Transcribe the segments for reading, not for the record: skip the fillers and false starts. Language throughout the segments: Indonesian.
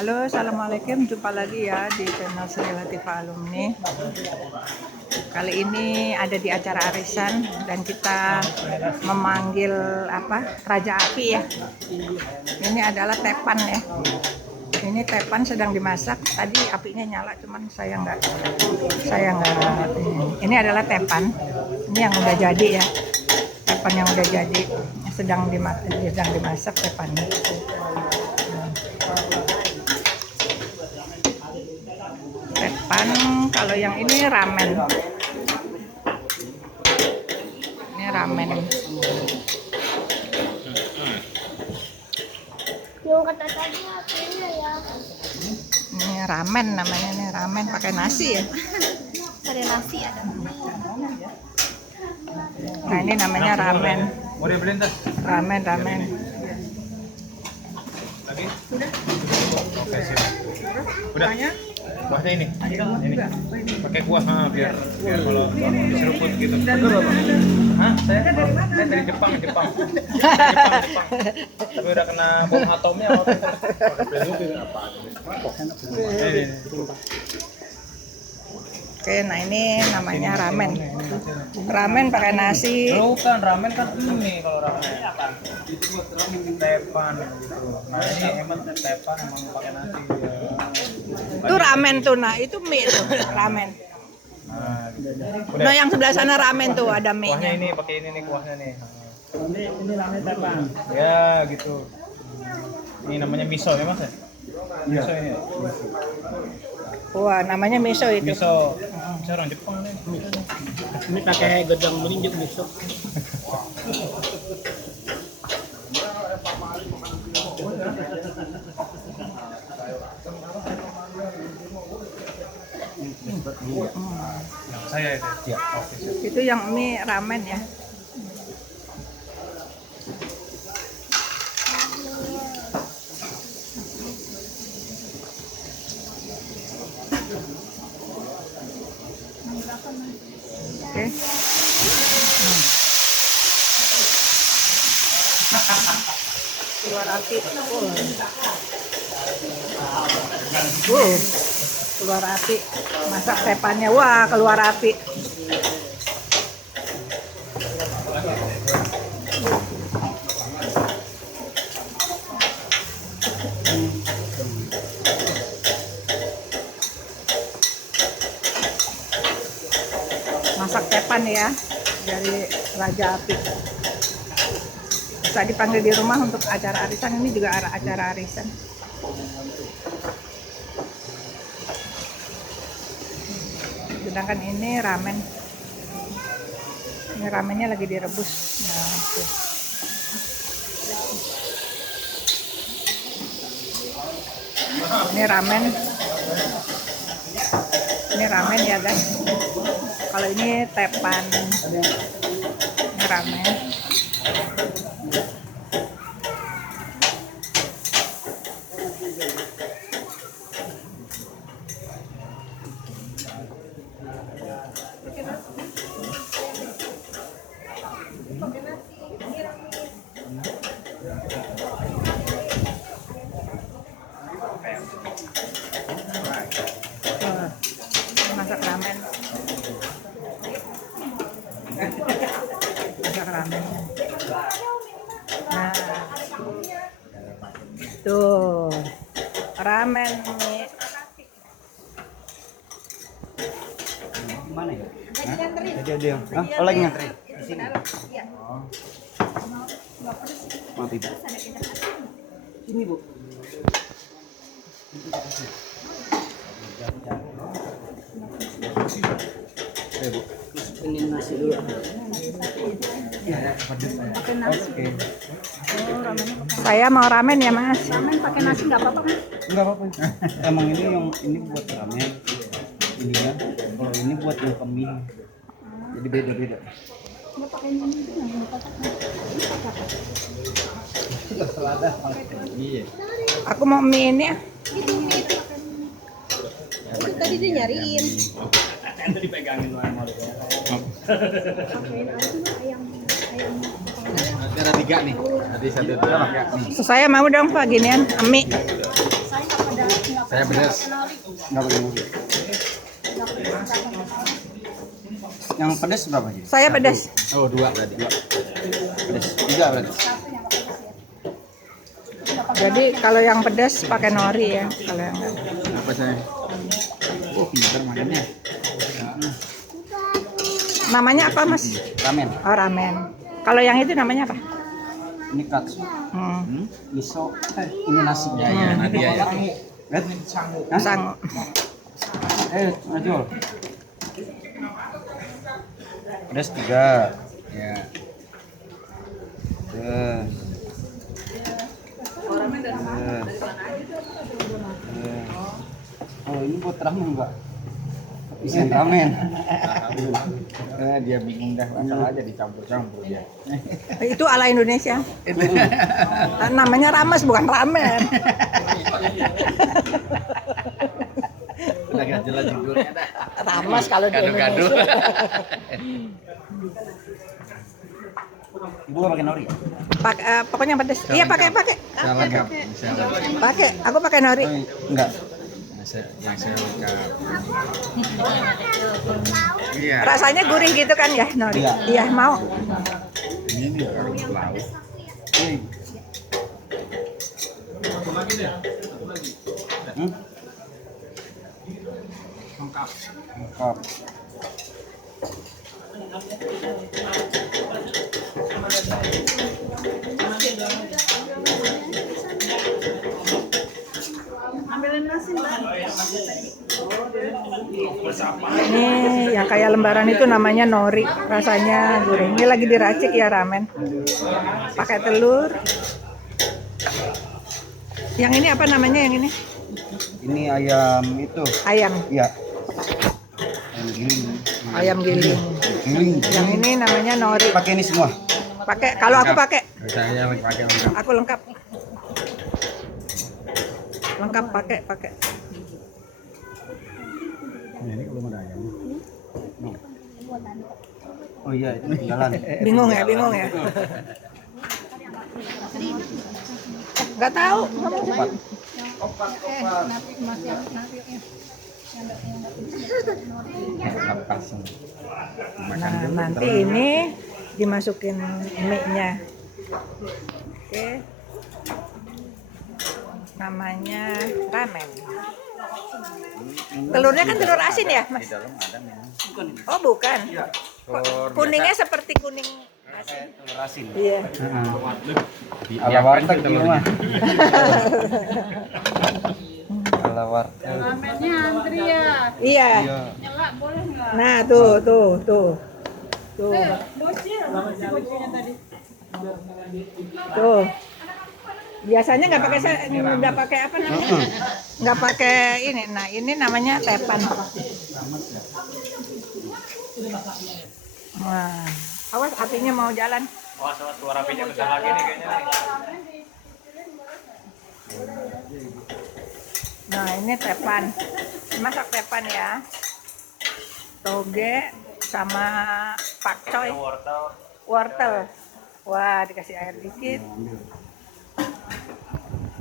Halo, assalamualaikum. Jumpa lagi ya di channel Sri Latifah Alumni. Kali ini ada di acara arisan dan kita memanggil Raja Api ya. Ini adalah tepan ya. Ini tepan sedang dimasak. Tadi apinya nyala, cuman saya nggak. Ini adalah tepan. Ini yang udah jadi ya. Tepan yang udah jadi sedang dimasak tepannya. Tepan, kalau yang ini ramen. Ini ramen. Yung kata tadi akhirnya ya. Ini ramen namanya, nih ramen pakai nasi ya. Ada nasi ada. Nah ini namanya ramen. Boleh beli tas? Ramen. Lagi? Oke, siap. Udah. Kuahnya ini. Pakai kuah biar kalau diseruput gitu. Hah? Saya dari Jepang. Tapi udah kena bom atomnya apa? Oke, nah ini namanya ramen. Ramen pakai nasi. Bukan ramen kan ini kalau ramen. Tepan gitu. Nah ini emang tepan emang pakai nasi. Itu ramen tuh, nah itu mie tuh, ramen. Nah, gitu. Nah yang sebelah sana ramen tuh ada Kuahnya mie-nya. ini pakai ini nih kuahnya nih. Ini ramen tepan. Ya gitu. Ini namanya miso ya mas ya? Miso ini. Ya? Wah, namanya miso itu. Miso orang Jepang nih. Ini pakai gedang melinjuk besok. Yang saya itu. Ya. Oke. Siap. Itu yang mie ramen ya. Oke. Keluar api. Keluar api. Masak tepannya. Wah, keluar api. Masak tepan ya dari Raja Api. Bisa dipanggil di rumah untuk acara arisan. Ini juga acara arisan. Sedangkan ini ramen. Ini ramennya lagi direbus. Nah, itu. Ini ramen. Ini ramen ya guys. Kalau ini tepan. Ini ramen. Masak ramen. Masak ramen. Nah, tuh ramen mie. Mana ya? Jadi ada yang. Oh lagi ngantri. Di sini. Oh. Maaf ibu. Ini bu. Bu. Ini nasi dulu. Pakai nasi. Oke. Saya mau ramen ya mas. Ramen pakai nasi nggak apa-apa kan? Enggak apa-apa. Emang ini buat ramen. Ini ya. Kalau ini buat yang kemih. Jadi beda-beda. Nggak pakai ini nggak apa-apa. Selada. Iya. Aku mau mie ini. Itu mie itu pakai mie. Itu tadi dia nyariin. Nanti dipegangin sama Pakein aja ayam Ada 3 nih. Tadi 1 2 3 nih. Saya mau dong Pak ginian, mie. Saya pedas. Nggak pakai nori. Yang pedas berapa sih? Saya pedas. Oh, 2 berarti. Pedas 3 berarti. Jadi kalau yang pedas pakai nori ya, kalau yang enggak. Apa saya? Oh, pintar makannya. Namanya apa Mas? Ramen. Oh ramen. Kalau yang itu namanya apa? Ini katsu. Miso. Ini nasi. Ya, Nadia ya. Lihat. Hah? Sangu. Najul. Pedas 3. Ya. Pedas. Oh ini buat ramen Mbak. Isian ramen. Dia bingung dah, asal aja dicampur-campur dia. Itu ala Indonesia. Namanya rames bukan ramen. Udah gak jelas judulnya dah. Rames kalau di Gaduh-gaduh. Indonesia. Ibu nggak pakai nori? Pokoknya pedas. Iya pakai. Saya lengkap. Saya lengkap. Pakai. Aku pakai nori. Oh, enggak. Yang saya lengkap. Iya. Rasanya gurih gitu kan ya nori? Iya. Iya mau. Ini nih kalau laut. Lengkap. Ini yang kayak lembaran itu namanya nori, rasanya gurih. Ini lagi diracik ya ramen. Pakai telur. Yang ini apa namanya yang ini? Ini ayam itu. Ayam. Iya. Ayam giling. Ayam giling. Giling. Yang ini namanya nori. Pakai ini semua. Pakai. Kalau aku pakai. Saya pakai lengkap. Aku lengkap. Lengkap pakai. Ini belum ada ayam. Oh iya itu ketinggalan. Bingung ya. Gak tahu. Cepat. Lepas. Nah, nanti ini dimasukin mie-nya. Oke. Namanya ramen. Telurnya kan telur asin ya, Mas? Di dalam ada memang. Oh, bukan. Telur Kuningnya seperti kuning asin. Telur asin. Iya. Ala warteg di rumah. Ala warteg. Ramennya antri ya. Iya. Iya. Nyala boleh nggak? Nah, tuh. Tuh. Biasanya nggak pakai apa namanya? Nggak pakai ini. Nah, ini namanya tepan. Wah, awas apinya mau jalan. Awas suara apinya besar lagi nih kayaknya. Nah, ini tepan. Masak tepan ya. Toge sama pakcoy. Wortel. Wah, dikasih air dikit.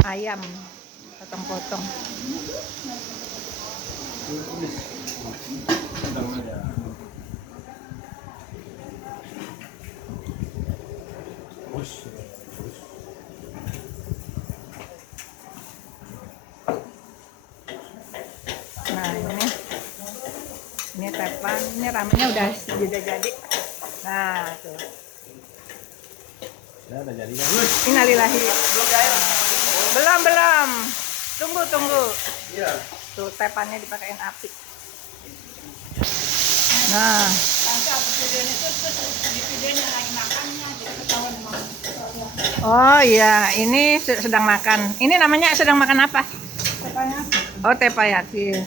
Ayam potong-potong. Nah, ini tepan, ini ramennya udah jadi. Nah, tuh. Ya udah jadi kan. Innalillahi. Belum. Tunggu. Iya. Tuh tepannya dipakein api. Nah. Oh iya, ini sedang makan. Ini namanya sedang makan apa? Oh, tepayaki.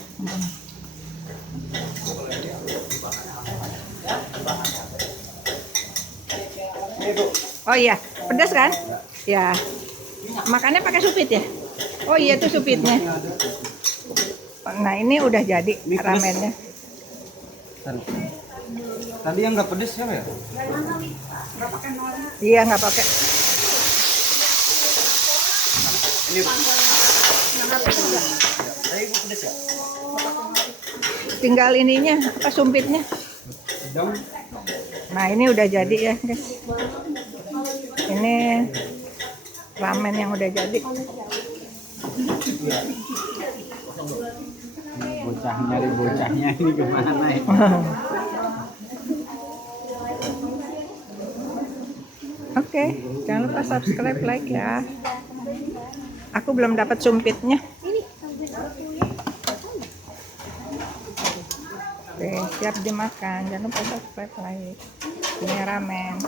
Oh iya, pedas kan? Ya. Makannya pakai supit ya? Oh iya tuh supitnya. Nah ini udah jadi ramennya. Tadi yang nggak pedes siapa ya? Iya, nggak pakai. Ini Bu. Saya Bu pedas ya. Tinggal ininya, apa sumpitnya. Sedang. Nah, ini udah jadi ya, guys. Ini ramen yang udah jadi. Bocah nyari bocahnya ini kemana ya? Oke, jangan lupa subscribe, like ya. Aku belum dapat sumpitnya. Oke, siap dimakan. Jangan lupa subscribe, like. Ini ramen.